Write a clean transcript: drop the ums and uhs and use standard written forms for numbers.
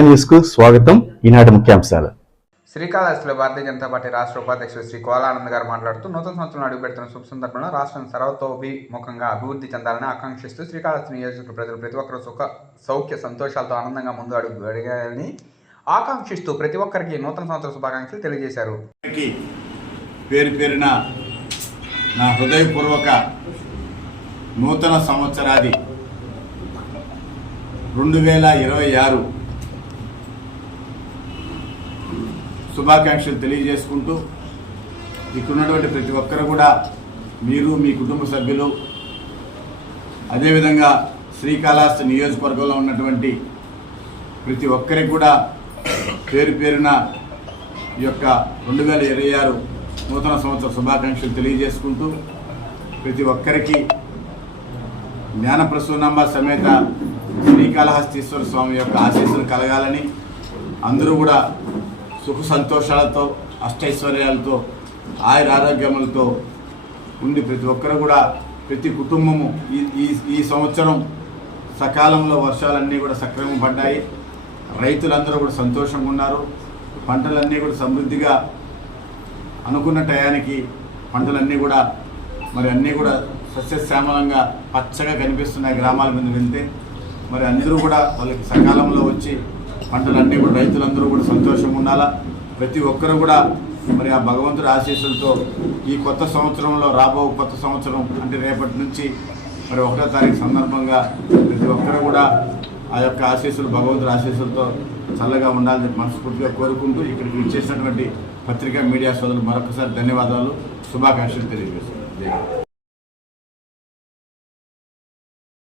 సమయ న్యూస్కు స్వాగతం. ఈనాటి ముఖ్యాంశాలు. శ్రీకాళహస్తిలో భారతీయ జనతా పార్టీ రాష్ట్ర ఉపాధ్యక్షుడు శ్రీ కోలానంద్ గారు మాట్లాడుతూ నూతన సంవత్సరం అడుగుపెడుతున్న శుభ సందర్భంలో రాష్ట్రం సర్వతోభిముఖంగా అభివృద్ధి చెందాలని ఆకాంక్షిస్తూ శ్రీకాళహస్తి నియోజకవర్గ ప్రజలు ప్రతి ఒక్కరూ సుఖ సౌఖ్య సంతోషాలతో ఆనందంగా ముందు అడుగుయాలని ఆకాంక్షిస్తూ ప్రతి ఒక్కరికి నూతన సంవత్సర శుభాకాంక్షలు తెలియజేశారు. పేరు పేరున నా హృదయపూర్వక నూతన సంవత్సరాది 2026 శుభాకాంక్షలు తెలియజేసుకుంటూ ఇక్కడున్నటువంటి ప్రతి ఒక్కరు కూడా మీరు మీ కుటుంబ సభ్యులు అదేవిధంగా శ్రీకాళహస్తి నియోజకవర్గంలో ఉన్నటువంటి ప్రతి ఒక్కరికి కూడా పేరు పేరున ఈ యొక్క 2026 నూతన సంవత్సర శుభాకాంక్షలు తెలియజేసుకుంటూ ప్రతి ఒక్కరికి జ్ఞానప్రసూనాంబ సమేత శ్రీకాళహస్తీశ్వర స్వామి యొక్క ఆశీస్సులు కలగాలని అందరూ కూడా సుఖ సంతోషాలతో అష్టైశ్వర్యాలతో ఆయురారోగ్యములతో ఉండి ప్రతి ఒక్కరు కూడా ప్రతి కుటుంబము ఈ సంవత్సరం సకాలంలో వర్షాలన్నీ కూడా సక్రమంగా పడ్డాయి. రైతులందరూ కూడా సంతోషంగా ఉన్నారు. పంటలన్నీ కూడా సమృద్ధిగా అనుకున్న టయానికి పంటలన్నీ కూడా అన్నీ కూడా సస్యశ్యామలంగా పచ్చగా కనిపిస్తున్నాయి. గ్రామాల మీద వెళ్తే అందరూ కూడా వాళ్ళకి సకాలంలో వచ్చి పంటలన్నీ కూడా రైతులందరూ కూడా సంతోషంగా ఉండాలా. ప్రతి ఒక్కరు కూడా ఆ భగవంతుడి ఆశీస్సులతో ఈ కొత్త సంవత్సరంలో రాబో కొత్త సంవత్సరం అంటే రేపటి నుంచి 1వ తారీఖు సందర్భంగా ప్రతి ఒక్కరు కూడా ఆ యొక్క ఆశీస్సులు భగవంతుడి ఆశీస్సులతో చల్లగా ఉండాలని మనస్ఫూర్తిగా కోరుకుంటూ ఇక్కడికి వచ్చేసినటువంటి పత్రికా మీడియా సోదరులు మరొకసారి ధన్యవాదాలు, శుభాకాంక్షలు తెలియజేస్తున్నాను.